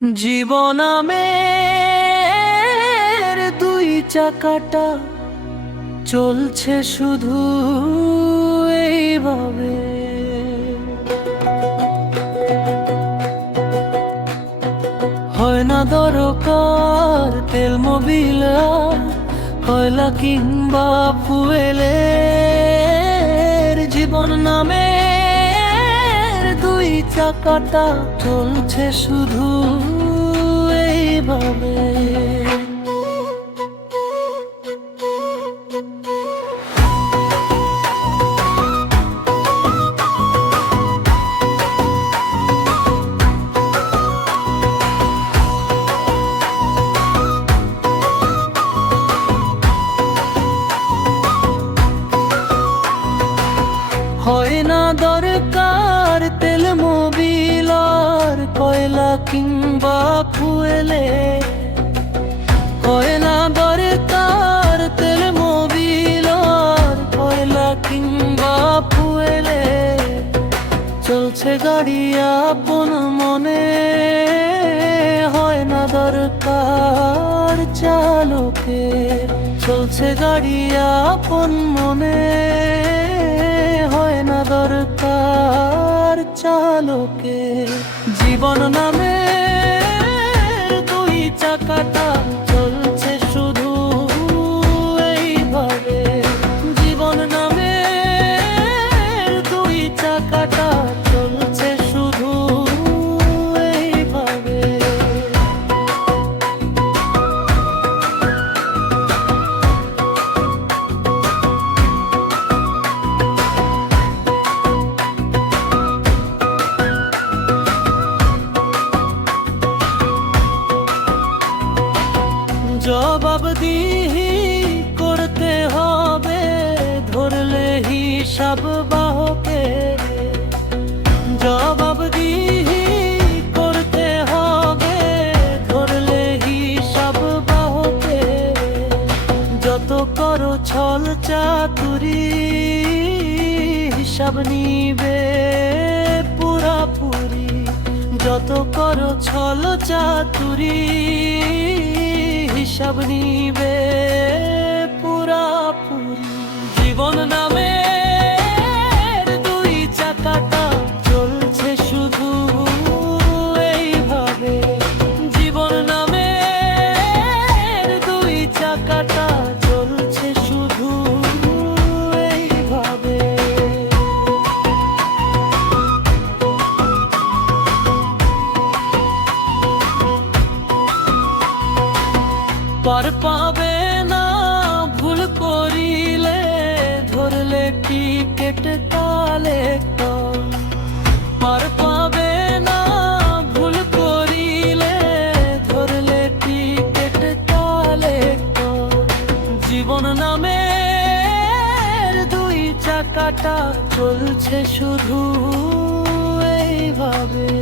জীবনামের দুই চাকাটা চলছে শুধু এইভাবে। হয় না দরকার তেল মোবিল কয়লা কিংবা ফুয়েলের জীবন নামে চাকাটা চলছে শুধু এইভাবে কিংবা ফুয়েলে হয় না তার তেল মোবিল কয়লা কিংবা ফুয়েলে, চলছে গাড়ি আপন মনে, হয় না দরকার চালকে, চলছে গাড়ি আপন মনে, হয় না দরকার চালকে। জীবন নামে দুই চাকাটা জবাব দিহি, করতে হবে, ধরলে হিসাব বাহকে। জবাব দিহি, করতে হবে, ধরলে হিসাব বাহকে। যত করো ছল চাতুরি, হিসাব নিবে পুরাপুরি। যত করো ছল চাতুরি হিসাব নিবে পুরাপুরি পাবে না ভুল করিলে ধরলে পাবে না ভুল করিলে ধরলে টিকেট কালে জীবন নামে দুই চাকাটা চলছে শুধু এইভাবে।